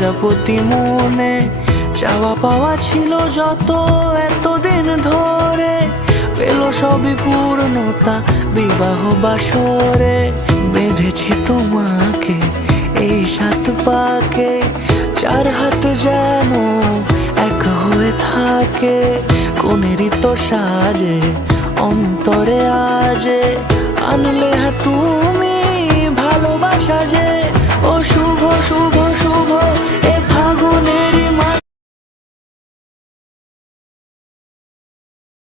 প্রজাপতি মনে চাওয়া পাওয়া ছিল যত এতদিন ধরে, পেল সবই পূর্ণতা বিবাহ বাসরে। বেঁধেছি তোমাকে এই 7 পাকে, 4 হাত যেন এক হয়ে থাকে। কোনেরই তো সাজে অন্তরে আজে আনলে তুমি ভালোবাসা যে। ও শুভ শুভ শুভ এ